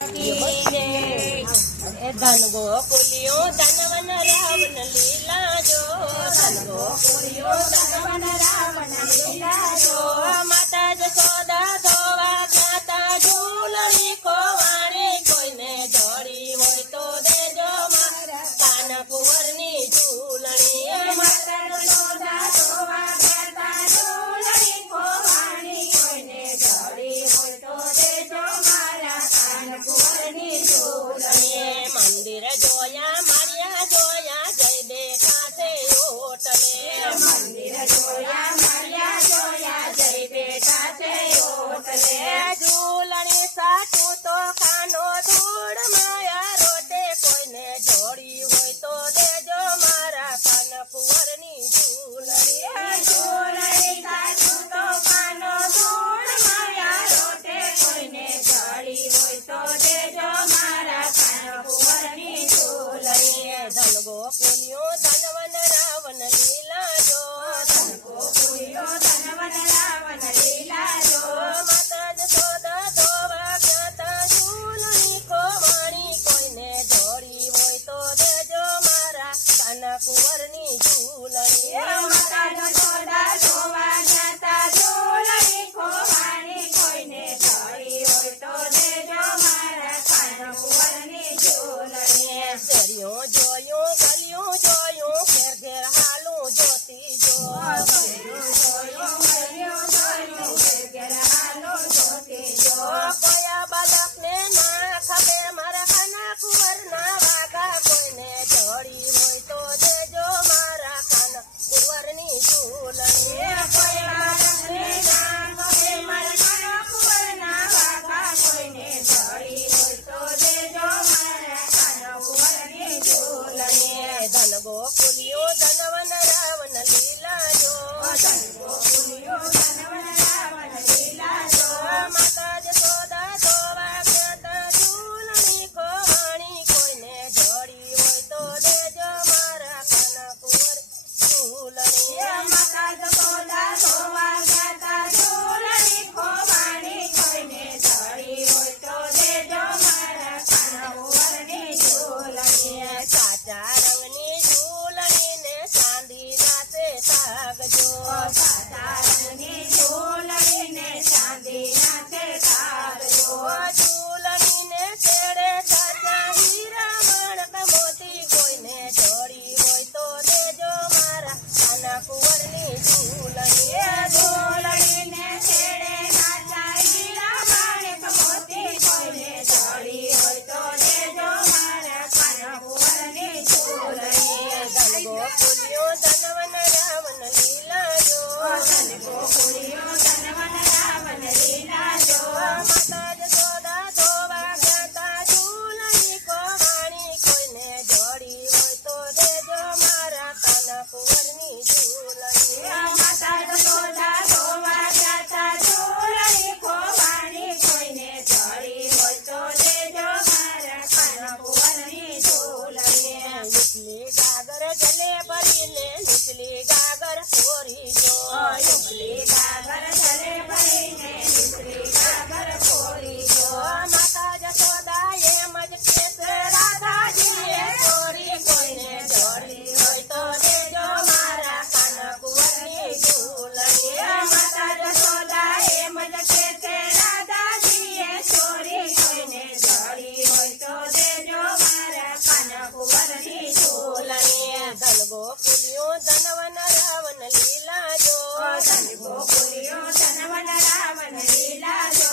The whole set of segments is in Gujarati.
धन गोकुलियो धनवन रावण लीला जो धन गोकुलियो धनवन रावण लीला जो माता जसोदा धोवा जाता झूलणी खोवाणी कोઈને જોડી હોય તો દેજો મારા કાન કુંવરની ઝૂલણી માતા જસોદા ધોવા જાતા ઝૂલણી ખોવાણી કોઈને જોડી હોય તો દેજો મારા કાન કુંવરની ઝૂલણી મંદિર જોયા માર્યા જોયા જય બેઠા છે ઓટલે મંદિર જોયા માર્યા જોયા જય બેઠા છે ઓટલે ઝૂલણી સાચું તો ખાનો ધૂળ માયા રોટે કોઈને જોડી હોય તો દેજો મારા કાન કુંવરની ઝૂલણી ઝૂલણી સાચું તો ખાનો ધૂળ માયા રોટે કોઈને જોડી હોય તો દેજો મારા કાન કુંવરની ઝૂલણી ધન ગોકુલિયો ધનવન રાવણ લીલા જો ધન ગોકુલિયો ધનવન રાવણ લીલા જો માતા જસોદા ધોવા જાતા ઝૂલણી ખોવાણી કોઈને જોડી હોય તો દેજો મારા કાન કુંવરની ઝૂલણી માતા જસોદા ધોવા જાતા ઝૂલણી ખોવાણી કોઈને જોડી હોય તો દેજો મારા કાન કુંવરની ઝૂલણી શેરીઓ જોયું ગલીઓ જોયું ઘેર ઘેર હાલું જોતી જો શેરીઓ જોયું ગલીઓ જોયું ઘેર ઘેર હાલું જોતી જો કોયા બાળકને ના ખબે મારા કાના કુંવરના વાગા કોઈને જોડી હોય તો દેજો મારા કાન કુંવરની ઝૂલણી કોયા બાળકને ના ખબે મારા કાના કુંવરના વાગા કોઈને જોડી હોય તો દેજો મારા કાન કુંવરની ઝૂલણી ધન ગોકુલિયો ધનવન રાવણ લીલા જો ધન ગોકુલિયો ધનવન રાવણ લીલા જો માતા જસોદા ધોવા જાતા ઝૂલણી ખોવાણી કોઈને જોડી હોય તો દેજો મારા કાન કુંવર ઝૂલણી માતા જસોદા ધોવા જાતા ઝૂલણી ખોવાણી કોઈને જોડી હોય તો દેજો મારા કાન કુંવરની ઝૂલણી સાચા રંગની ઝૂલણી ને ચાંદી નાતે તાગજો સાચા રંગની ઝૂલણી ને ચાંદી નાતે તાગજો ઝૂલણી ને તેડે સાચા હીરા માણક મોતી કોઈને જોડી હોય તો દેજો મારા કાન કુંવરની ઝૂલણી ઝૂલણી ને તેડે સાચા હીરા માણક મોતી કોઈને જોડી હોય તો દેજો મારા કાન કુંવરની ઝૂલણી ધન ગોકુલિયો ધનવન રાવણ લીલા જો ધન ગોકુલિયો ધનવન રાવણ લીલા જો માતા જસોદા ધોવા જાતા ઝૂલણી ખોવાણી કોઈને જોડી હોય તો દેજો મારા કાન કુંવરની ઝૂલણી માતા જસોદા ધોવા જાતા ઝૂલણી ખોવાણી કોઈને જોડી હોય તો દેજો મારા કાન કુંવરની ઝૂલણી નીચલી ગાગર જલે ભરીને નીચલી ગાગર ફોરી જો નીચલી ગાગર જલે ભરીને નીચલી ગાગર ફોરી જો માતા જસોદા એમ જ કેસે રાધાજીએ ચોરી કોઈને જોડી હોય તો દેજો મારા કાન કુંવરની ઝૂલણી માતા જસોદા એમ જ કેસે રાધાજીએ ચોરી કોઈને જોડી હોય તો દેજો મારા કાન કુંવરની ઝૂલણી ધન ગોકુલિયો ધનવન રાવણ લીલા જો ધન ગોકુલિયો ધનવન રાવણ લીલા જો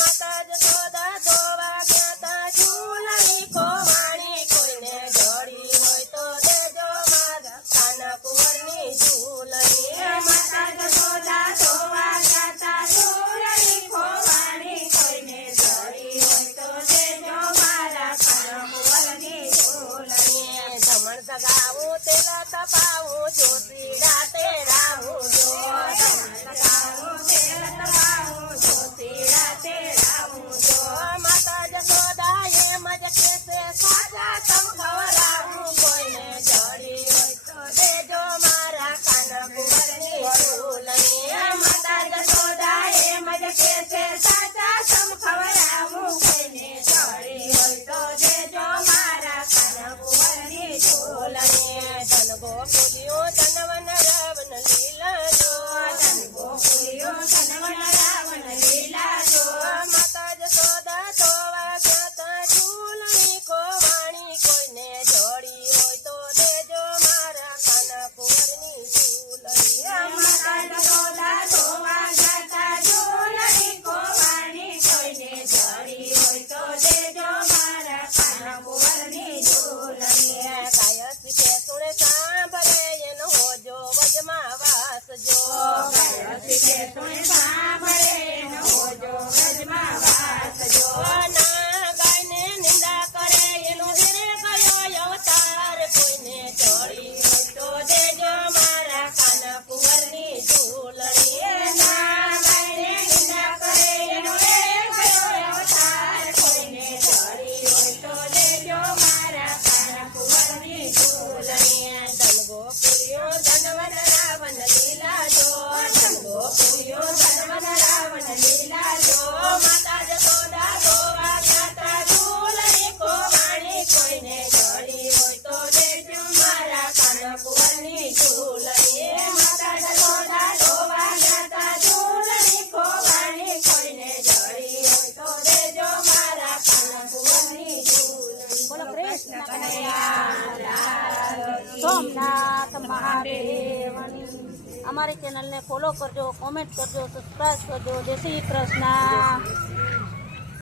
માતા જસોદા ધોવા જાતા ઝૂલણી ખોવાણી કોઈને જોડી હોય તો દેજો મારા કાન કુંવરની ઝૂલણી માતા જસોદા ધોવા જાતા ઝૂલણી ખોવાણી કોઈને જોડી હોય તો દેજો મારા કાન કુંવરની ઝૂલણી ધમણ સગાવું તેલા તપાવું જોતી રાતે રાહું જો ધમણ સગાવું તેલા તપાવું જોતી રાતે રાહું જો માતા જસોદા એમ જ કેસે સાચા તમ ખવડાવું કોઈને જોડી હોય તો દેજો મારા કાન કુંવરની ઝૂલણી માતા જસોદા એમ જ કેસે સાચા તમ ખવડાવું કોઈને જોડી ગાયો શીખે સુણી સાંભળે ન હોજો વ્રજમાં વાસ જો. ના ગાયને નિંદા કરે એનો ઘેરે ગયો અવતાર કોઈને ચડી હોય તો દેજો મારા કાના કુંવરની ઝૂલણી. ના ગાયને નિંદા કરે એનો એ ગયો અવતાર કોઈને ચડી હોય તો દેજો મારા કાના કુંવરની ઝૂલણી. ધનગોપુરીઓ ધનવન રાવણ લીલા જો. ધનગોપુરીઓ ધનવન રાવણ લીલા જો. માતા જશોદા ગોવા ગાતા ઝૂલણી કોવાણી કોઈને ચડી હોય તો દેજો મારા કાના કુંવરની ઝૂલણી. માતા જશોદા ગોવા ગાતા ઝૂલણી ખોવાણી કોઈને જડી હોય તો દેજો મારા કાના કુંવરની ઝૂલણી. બોલો કૃષ્ણ કનૈયા લાલ. સોમનાથ મહાદેવની. અમારી ચેનલને ફોલો કરજો, કોમેન્ટ કરજો, સબસ્ક્રાઇબ કરજો. જય શ્રી કૃષ્ણ.